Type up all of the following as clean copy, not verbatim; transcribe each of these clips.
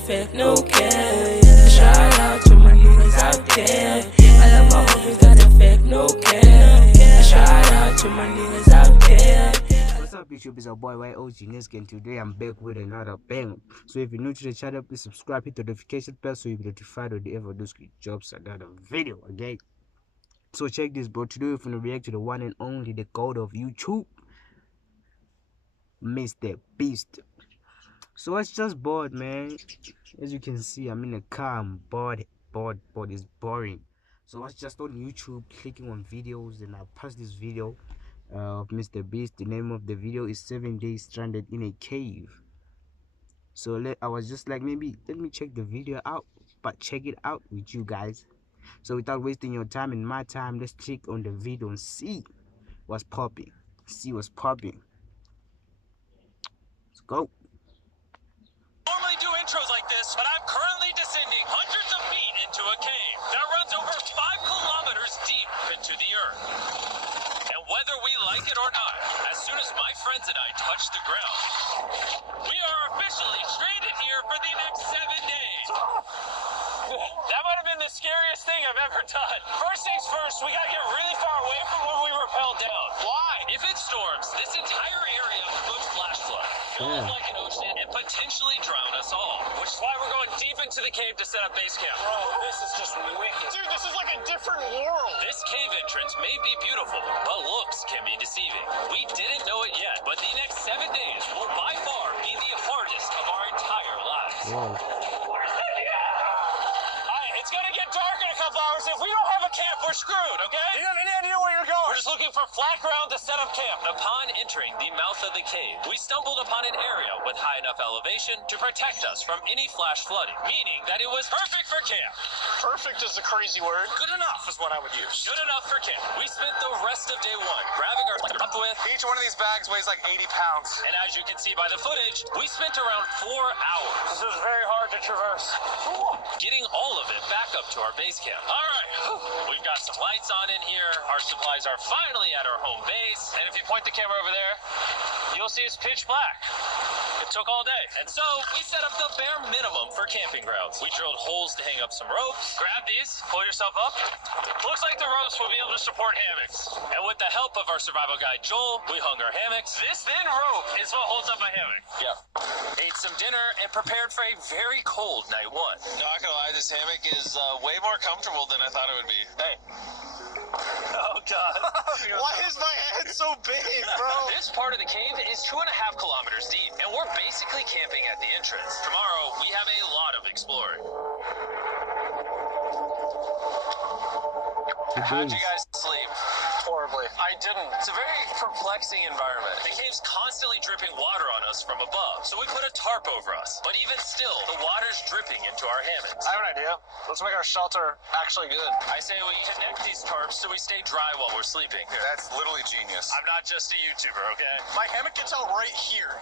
effect, no care. Shout out to my niggas out there. I love my homies, got effect, no care. Shout out to my niggas out there. What's up YouTube, it's your boy YOG Nesk, and today I'm back with another bang. So if you're new to the channel, please subscribe, hit the notification bell so you'll be notified whenever those drops another video, okay? So check this, bro. Today we're gonna react to the one and only, the god of YouTube, Mr. Beast. So I was just bored, man. As you can see, I'm in a car. I'm bored. It's boring. So I was just on YouTube clicking on videos, and I passed this video of Mr. Beast. The name of the video is 7 Days Stranded in a Cave. So I was just like, maybe let me check the video out, but check it out with you guys. So without wasting your time and my time, let's click on the video and see what's popping. Let's go. Normally do intros like this, but I'm currently descending hundreds of feet into a cave that runs over 5 kilometers deep into the earth. And whether we like it or not, as soon as my friends and I touch the ground, we are officially stranded here for the next 7 days. That might have been the scariest thing I've ever done. First things first, we gotta get really far away from where we rappelled down. Why? If it storms, this entire area could flash flood, fill up like an ocean, and potentially drown us all. Which is why we're going deep into the cave to set up base camp. Bro, this is just wicked. Dude, this is like a different world. This cave entrance may be beautiful, but looks can be deceiving. We didn't know it yet, but the next 7 days will by far be the hardest of our entire lives. Whoa. It's gonna get dark in a couple hours. If we don't have a camp, we're screwed, okay? You have any idea where you're going? We're just looking for flat ground to set up camp. Upon entering the mouth of the cave, we stumbled upon an area with high enough elevation to protect us from any flash flooding, meaning that it was perfect for camp. Perfect is a crazy word. Good enough is what I would use. Good enough for camp. We spent the rest of day one grabbing our up with. Each one of these bags weighs like 80 pounds. And as you can see by the footage, we spent around 4 hours. This is very hard to traverse. Getting all of it back up to our base camp. All right, we've got some lights on in here. Our supplies are finally at our home base. And if you point the camera over there, you'll see it's pitch black. It took all day. And so we set up the bare minimum for camping grounds. We drilled holes to hang up some ropes. Grab these, pull yourself up. Looks like the ropes will be able to support hammocks. And with the help of our survival guide, Joel, we hung our hammocks. This thin rope is what holds up my hammock. Yeah. Ate some dinner and prepared for a very cold night one. Not gonna lie, this hammock is way more comfortable than I thought it would be. Hey. Oh, God. Why is my head so big, bro? This part of the cave is 2.5 kilometers deep, and we're basically camping at the entrance. Tomorrow, we have a lot of exploring. How'd you guys sleep? Horribly. I didn't. It's a very perplexing environment. The cave's constantly dripping water on us from above, so we put a tarp over us. But even still, the water's dripping into our hammocks. I have an idea. Let's make our shelter actually good. I say we connect these tarps so we stay dry while we're sleeping. That's literally genius. I'm not just a YouTuber, okay? My hammock gets out right here.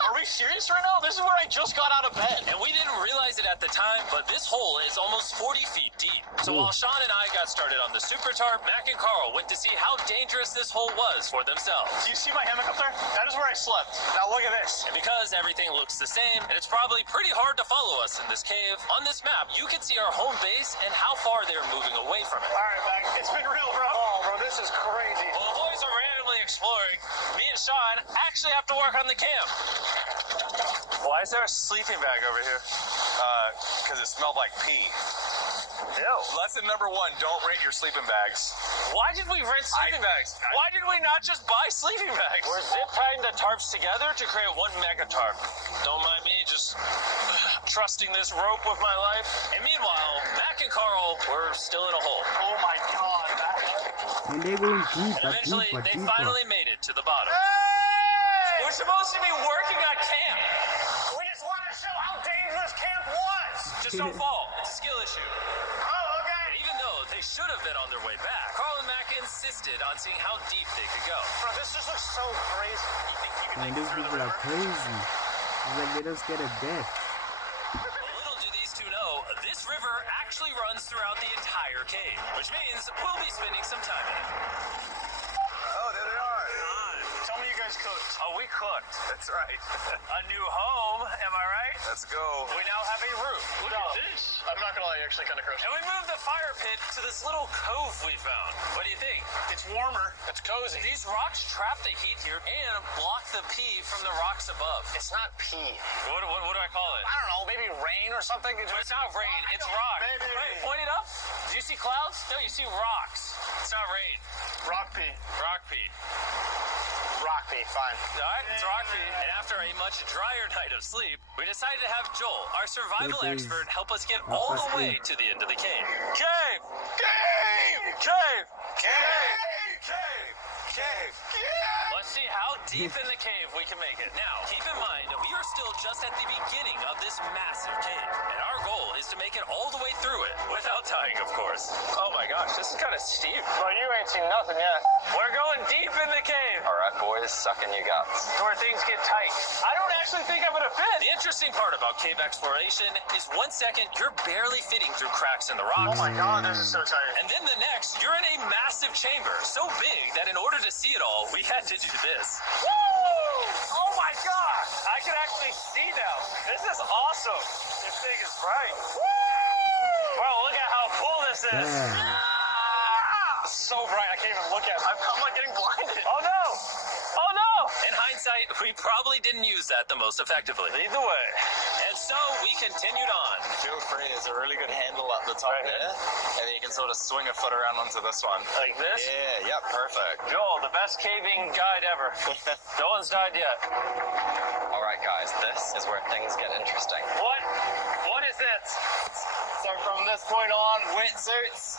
Are we serious right now? This is where I just got out of bed. And we didn't realize it at the time, but this hole is almost 40 feet deep. So while Sean and I got started on the super tarp, Mac and Carl went to see how dangerous this hole was for themselves. Do you see my hammock up there? That is where I slept. Now look at this. And because everything looks the same, and it's probably pretty hard to follow us in this cave, on this map, you can see our home base and how far they're moving away from it. All right, Mac. It's been real, bro. Oh, bro, this is crazy. Well, the boys are randomly exploring. Me and Sean actually have to work on the camp. Why is there a sleeping bag over here? Because it smelled like pee. Ew. Lesson number 1, don't rent your sleeping bags. Why did we rent sleeping bags? Why did we not just buy sleeping bags? We're zip tying the tarps together to create one mega tarp. Don't mind me just trusting this rope with my life. And meanwhile, Mac and Carl were still in a hole. Oh my God, Mac. And they're going deep, And eventually, they deeper. finally made it to the bottom. Hey! We're supposed to be working on camp. We just want to show how dangerous camp was. Just don't fall. It's a skill issue. Oh, okay. And even though they should have been on their way back, Carl and Mac insisted on seeing how deep they could go. Bro, this just looks so crazy. You think you can Man, make it these through the people are river? crazy. It's like they don't scared of death. Little do these two know, this river actually runs throughout the entire cave, which means we'll be spending some time in it. Oh, there they are. Tell me you guys guys cooked. Oh, we cooked. That's right. A new home, am I right? Let's go. We now have a roof. Look at this. I'm not gonna lie, actually kind of gross. And we moved the fire pit to this little cove we found. What do you think? It's warmer. It's cozy. These rocks trap the heat here and block the pee from the rocks above. It's not pee. What do I call it? I don't know, maybe rain or something. It's not rain, it's rock. Maybe. Wait, point it up. Do you see clouds? No, you see rocks. It's not rain. Rock pee. Rock pee. Rock pee, fine. All right, it's rock pee. And after a much drier night of sleep, we decided to have Joel, our survival Hey, please. expert, help us get Help all us the way in. to the end of the cave. Cave! Cave! Cave! Cave! Cave! Cave! Let's see how deep in the cave we can make it. Now, keep in mind, we are still just at the beginning of this massive cave, and our goal is to make it all the way through it, without dying, of course. Oh my gosh, this is kind of steep. Well, you ain't seen nothing yet. We're going deep in the cave, All right, boys, suck in your guts. to where things get tight. I don't actually think I'm gonna fit. The interesting part about cave exploration is 1 second, you're barely fitting through cracks in the Oh rocks. my god, this is so tight. And then the next, you're in a massive chamber, so big that in order to see it all, we had to do this. Woo! Oh my gosh! I can actually see now. This is awesome. This thing is bright. Woo! Bro, look at how cool this is. Yeah. Ah! So bright, I can't even look at it. I'm like getting blinded. Oh no! Oh no! In hindsight, we probably didn't use that the most effectively. Lead the way. And so we continued on. Feel free, there's a really good handle up the top Right here. there. And then you can sort of swing a foot around onto this one. Like this? Yeah, yep, perfect. Joel, the best caving guide ever. No one's died yet. All right, guys, this is where things get interesting. What? What is it? So from this point on, wetsuits,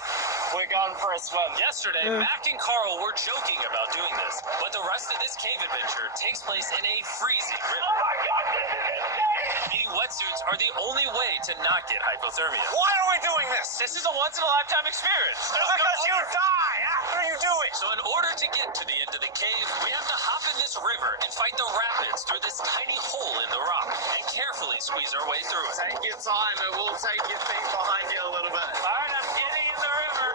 we're going for a swim. Yesterday, Mac and Carl were joking about doing this, but the rest of this cave adventure takes place in a freezing river. Oh my god, this is insane! Needing wetsuits are the only way to not get hypothermia. Why are we doing this? This is a once-in-a-lifetime experience. Because you die after you do it. So in order to get to the end of the cave, we have to hop in this river and fight the rapids through this tiny hole in the rock and carefully squeeze our way through it. Take your time, it will take your feet behind you a little bit. All right, I'm getting in the river.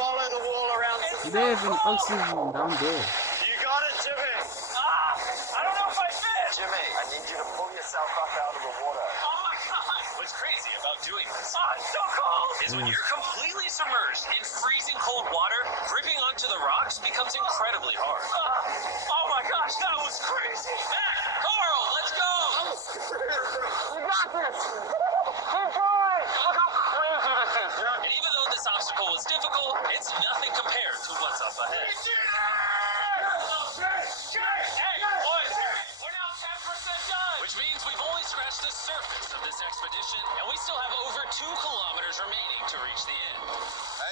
Follow the wall around. They have an oxygen down there. You got it, Jimmy. I don't know if I fit. Jimmy, I need you to pull yourself up out of the water. Oh my god! What's crazy about doing this? Oh, it's so cold! Is when you're completely submerged in freezing cold water, gripping onto the rocks becomes incredibly hard. Oh my gosh, that was crazy! Carl, let's go! You got this. Keep going. Look how crazy this is. And even though this obstacle was difficult, it's nothing compared to what's up ahead. Hey, boys, we're now 10% done! Which means we've only scratched the surface of this expedition, and we still have over 2 kilometers remaining to reach the end.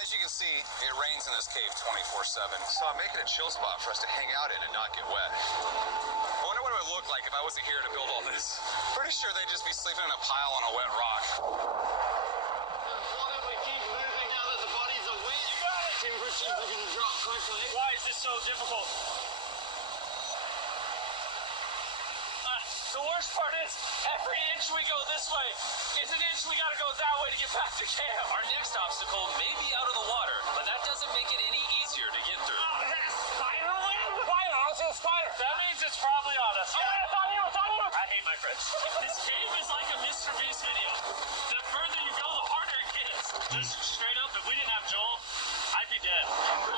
As you can see, it rains in this cave 24/7, so I'm making a chill spot for us to hang out in and not get wet. I wonder what it would look like if I wasn't here to build all this. Pretty sure they'd just be sleeping in a pile on a wet rock. Why don't we keep moving now that the bodies are wet? You got it. Temperatures are going to drop quickly. Why is this so difficult? The worst part is, every inch we go this way is an inch we gotta go that way to get back to camp. Our next obstacle may be out of the water, but that doesn't make it any easier to get through. Is that a spider web? Spider, I don't see a spider. That means it's probably on us. Oh, it's on you, it's on you. I hate my friends. This cave is like a Mr. Beast video. The further you go, the harder it gets. Just straight up, if we didn't have Joel, I'd be dead.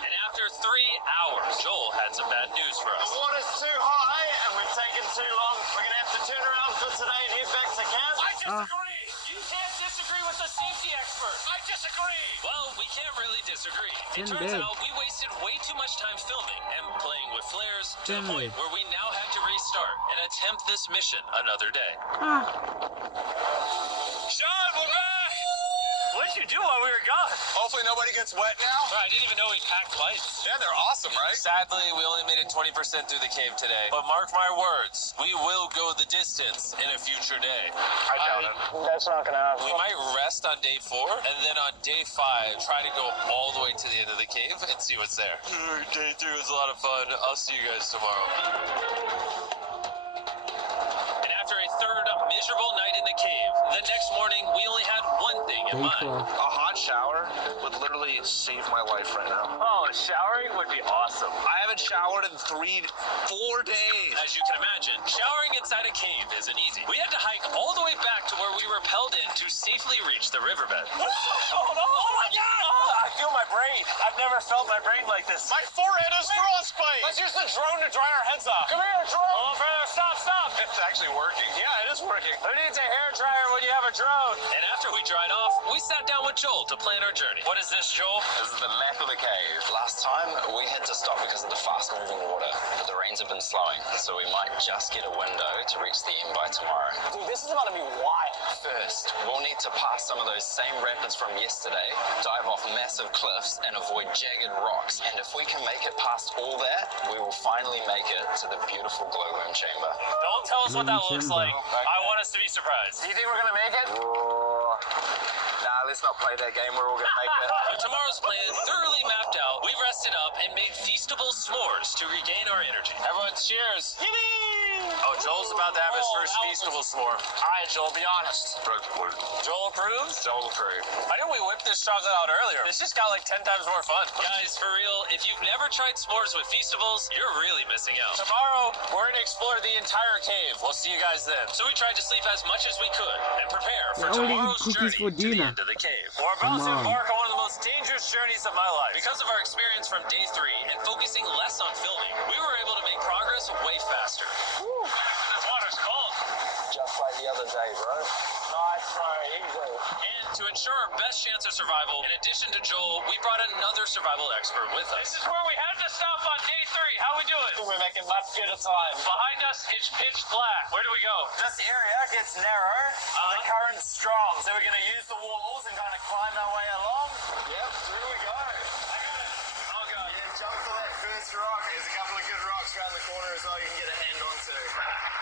And after 3 hours, Joel had some bad news for us. The water's too high and we've taken too long. We're going to have to turn around for today and head back to camp. I disagree! You can't disagree with the safety expert! I disagree! Well, we can't really disagree. It Jim turns did. out we wasted way too much time filming and playing with flares to Jim the point did. where we now had to restart and attempt this mission another day. Sean, we're back! What did you do while we were gone? Hopefully nobody gets wet now. I didn't even know we packed lights. Yeah, they're awesome, right? Sadly, we only made it 20% through the cave today. But mark my words, we will go the distance in a future day. I doubt it. That's not gonna happen. We might rest on day 4, and then on day 5, try to go all the way to the end of the cave and see what's there. Day 3 was a lot of fun. I'll see you guys tomorrow. And after a third miserable night in the cave, the next morning we only had one thing in Day mind. 4. A hot hot shower would literally save my life right now. Oh, showering would be awesome. I haven't showered in 4 days. As you can imagine, showering inside a cave isn't easy. We had to hike all the way back to where we rappelled in to safely reach the riverbed. Oh my God! I feel my brain. I've never felt my brain like this. My forehead is frostbite. Let's use the drone to dry our heads off. Come here, drone. Oh, brother, stop. It's actually working. Yeah, it is working. Who needs a hair dryer when you have a drone? And after we dried off, we sat down with Joel to plan our journey. What is this, Joel? This is the map of the cave. Last time, we had to stop because of the fast-moving water, but the rains have been slowing, so we might just get a window to reach the end by tomorrow. Dude, this is about to be wild. First, we'll need to pass some of those same rapids from yesterday, dive off massive cliffs, and avoid jagged rocks. And if we can make it past all that, we will finally make it to the beautiful glowworm chamber. Don't tell us what that looks like. I want us to be surprised. Do you think we're gonna make it? Nah, let's not play that game. We're all gonna make it. With tomorrow's plan thoroughly mapped out, we rested up and made feastable s'mores to regain our energy. Everyone cheers. Oh, Joel's about to have his first feastable s'more. All right, Joel, be honest. Joel approves? Joel approved. Why didn't we whip this chocolate out earlier? This just got like 10 times more fun. Guys, for real, if you've never tried s'mores with Feastables, you're really missing out. Tomorrow, we're going to explore the entire cave. We'll see you guys then. So we tried to sleep as much as we could and prepare for tomorrow's journey to the end of the cave. We're about to embark on one of the most dangerous journeys of my life. Because of our experience from day 3 and focusing less on filming, we were able to make progress way faster. This water's cold. Just like the other day, bro. Nice, bro. Easy. And to ensure our best chance of survival, in addition to Joel, we brought another survival expert with us. This is where we had to stop on day 3. How we doing? We're making much good time. Behind us, it's pitch black. Where do we go? This area gets narrow, the current's strong, so we're gonna use the walls and kind of climb our way along. Yep, through we go. Oh, God. Yeah, jump for that first rock. There's a couple of good rocks around the corner as well you can get a hand onto.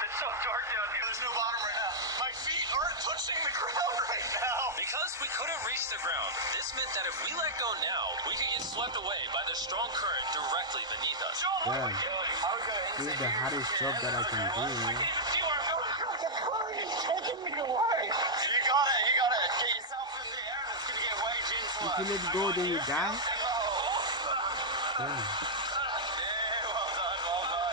It's so dark down here. There's no bottom right now. My feet aren't touching the ground right now. Because we couldn't reach the ground, this meant that if we let go now, we could get swept away by the strong current directly beneath us. Damn. This is the hardest job that I can do, man. You got it. Get yourself in the air and it's gonna get way gentler. If you let go, then you die. Damn.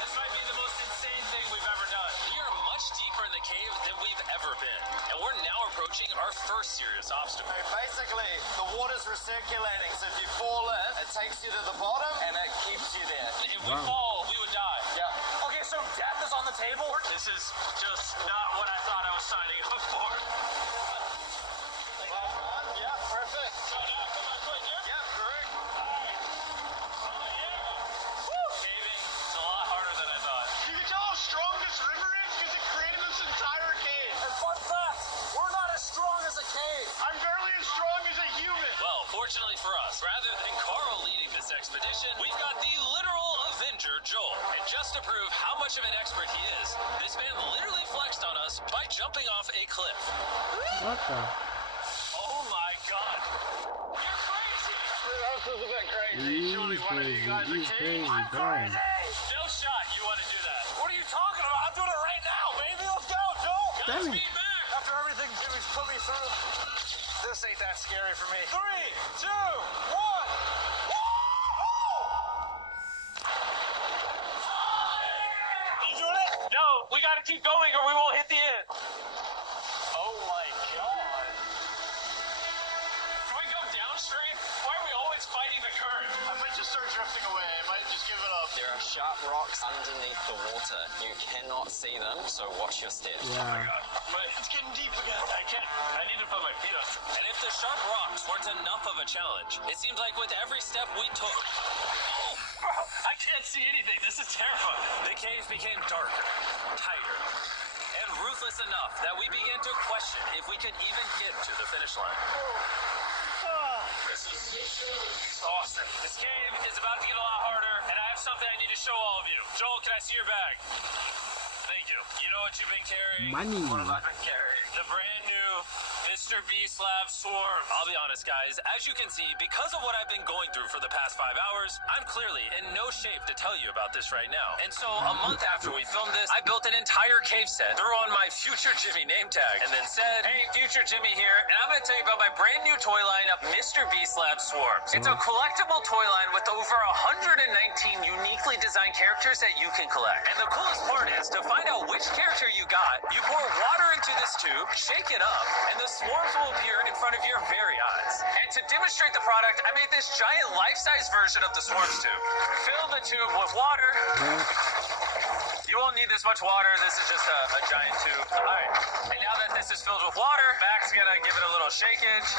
This might be the most insane thing we've ever done. We are much deeper in the cave than we've ever been, and we're now approaching our first serious obstacle. Basically, the water's recirculating, so if you fall in, it takes you to the bottom and it keeps you there. If we fall, we would die. Yeah. Okay, so death is on the table? This is just not what I thought I was signing up for. Yeah, perfect. Yeah, correct. Caving, it's a lot harder than I thought. You can tell how strong this river is because it created this entire cave. And fun fact, we're not as strong as a cave. I'm barely as strong as a human. Well, fortunately for us, rather than Carl leading this expedition, we've got the literal Avenger, Joel. And just to prove how much of an expert he is, this man literally flexed on us by jumping off a cliff. What the? Oh my God. You're crazy. This is a bit crazy. He's crazy. He's crazy. Damn. No shot you want to do that. What are you talking about? I'm doing it right now, baby. Let's go, Joel. Damn. Speed back. After everything Jimmy's put me through, this ain't that scary for me. 3, 2, 1. You doing it? No, we gotta keep going or we won't hit the end. Oh my God. Can we go downstream? Why are we always fighting the current? I might just start drifting away. I might just give it up. There are sharp rocks underneath the water. You cannot see them, so watch your steps. Yeah. It's getting deep again. I need to put my feet up. And if the sharp rocks weren't enough of a challenge, it seems like with every step we took... Oh, I can't see anything. This is terrifying. The caves became darker, tighter, and ruthless enough that we began to question if we could even get to the finish line. This is awesome. This cave is about to get a lot harder, and I have something I need to show all of you. Joel, can I see your bag? Thank you. You know what you've been carrying? Money. What have I been carrying? The brand new Mr. Beast Lab Swarm. I'll be honest, guys. As you can see, because of what I've been going through for the past 5 hours, I'm clearly in no shape to tell you about this right now. And so, a month after we filmed this, I built an entire cave set, threw on my future Jimmy name tag, and then said, hey, Future Jimmy here, and I'm going to tell you about my brand new toy lineup, Mr. Beast Lab Swarms. It's a collectible toy line with over 119 uniquely designed characters that you can collect. And the coolest part is, to find out which character you got, you pour water into this tube, shake it up, and the swarms will appear in front of your very eyes. And to demonstrate the product, I made this giant life-size version of the Swarms tube. Fill the tube with water. You won't need this much water. This is just a giant tube. All right. And now that this is filled with water, Mac's gonna give it a little shakeage.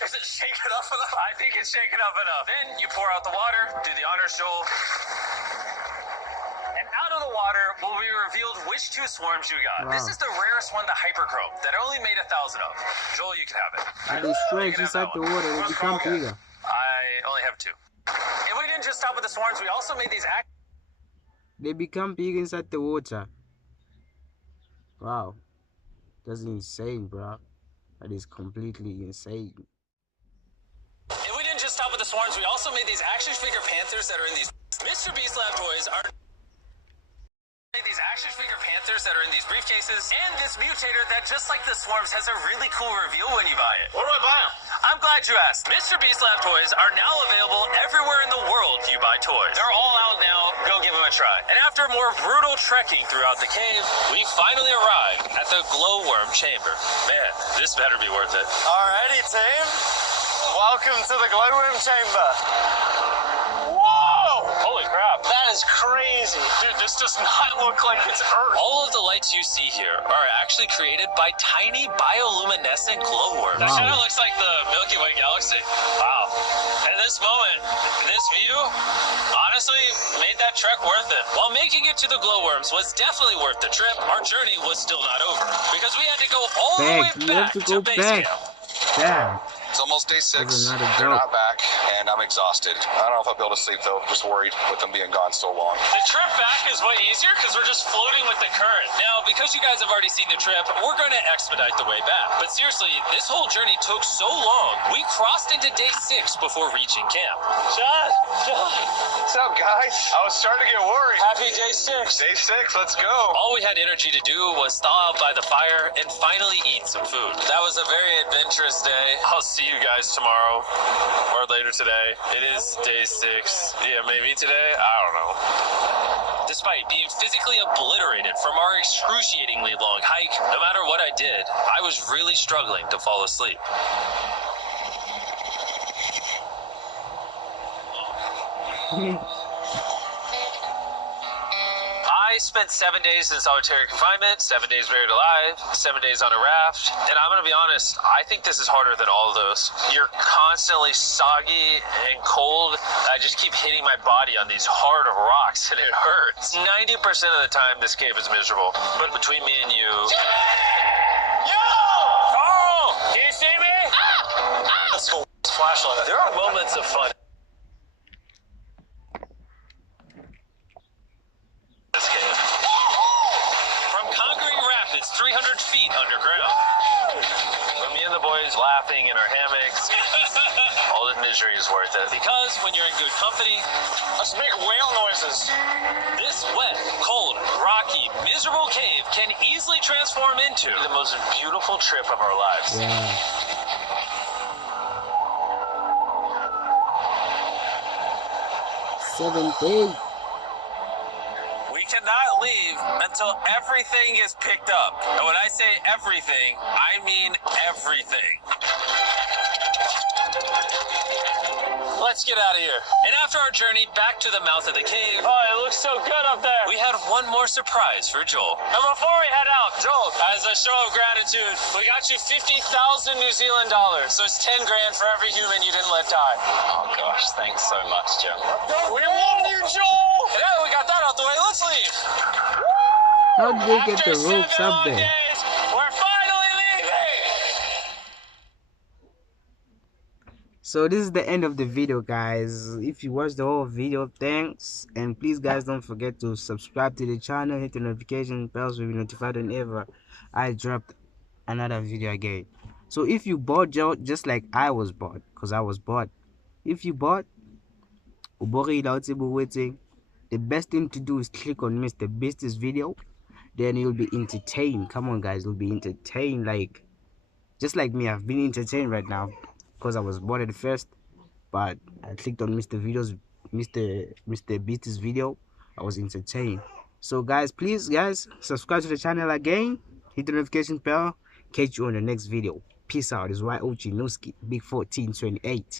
Is it shaken up enough? I think it's shaken up enough. Then you pour out the water, do the honors, Joel. And out of the water will be revealed which two swarms you got. Wow. This is the rarest one, the Hyperchrome, that I only made 1,000 of. Joel, you can have it. And they stretch inside the water, they become bigger. I only have 2. And we didn't just stop with the swarms, we also made these They become big inside the water. Wow. That's insane, bro. That is completely insane. And we didn't just stop with the swarms, we also made these action figure panthers that are in these Mr. Beast Lab toys are these action figure panthers that are in these briefcases, and this mutator that, just like the swarms, has a really cool reveal when you buy it. Where do I buy them? I'm glad you asked. Mr. Beast Lab toys are now available everywhere in the world you buy toys. They're all out now. Go give them a try. And after more brutal trekking throughout the cave, we finally arrived at the glowworm chamber. Man, this better be worth it. Alrighty, team. Welcome to the glowworm chamber. Whoa! Holy crap. That is crazy. Dude, this does not look like it's Earth. All of the lights you see here are actually created by tiny bioluminescent glowworms. That Wow. kind of looks like the Milky Way galaxy. Wow. At this moment, this view, honestly, made that trek worth it. While making it to the glowworms was definitely worth the trip, our journey was still not over, because we had to go all the way Back. You back have to go base back. camp. Damn. It's almost day 6. That's another They're joke. not back, and I'm exhausted. I don't know if I'll be able to sleep, though. Just worried with them being gone so long. The trip back is way easier because we're just floating with the current. Now, because you guys have already seen the trip, we're going to expedite the way back. But seriously, this whole journey took so long, we crossed into day 6 before reaching camp. John. What's up, guys? I was starting to get worried. Happy day 6. Day 6, let's go. All we had energy to do was thaw out by the fire and finally eat some food. That was a very adventurous day. I'll see you guys tomorrow or later today. It is day 6. Yeah, maybe today? I don't know. Despite being physically obliterated from our excruciatingly long hike, no matter what I did, I was really struggling to fall asleep. I spent 7 days in solitary confinement, 7 days buried alive, 7 days on a raft, and I'm gonna be honest, I think this is harder than all of those. You're constantly soggy and cold. I just keep hitting my body on these hard rocks and it hurts. 90% of the time this cave is miserable, but between me and you... Yo! Carl! Do you see me? Let's go. Flashlight. There are moments of fun. This cave. From Conquering Rapids, 300 feet underground. From me and the boys laughing in our hammocks, all the misery is worth it. Because when you're in good company, Let's make whale noises. this wet, cold, rocky, miserable cave can easily transform into the most beautiful trip of our lives. Yeah. 7 days. We cannot leave until everything is picked up. And when I say everything, I mean everything. Let's get out of here. And after our journey back to the mouth of the cave, Oh, it looks so good up there. we had one more surprise for Joel. And before we head out, Joel, as a show of gratitude, we got you 50,000 New Zealand dollars. So it's 10 grand for every human you didn't let die. Oh gosh, thanks so much, Jim. We love you, Joel! And now we got that out the way, let's leave. How did they get After the ropes 7 up long there? days, we're finally leaving! So this is the end of the video, guys. If you watched the whole video, thanks, and please guys don't forget to subscribe to the channel, hit the notification bells to be notified whenever I dropped another video again. So if you bought just like I was bought, because I was bought, if you bought the best thing to do is click on Mr. Beast's video then you'll be entertained. Come on guys, you'll be entertained, like just like me. I've been entertained right now because I was bored at first, but I clicked on Mr. Beast's video. I was entertained. So guys, please guys, subscribe to the channel again, hit the notification bell. Catch you on the next video. Peace out. It's YOG Nuski Big 1428.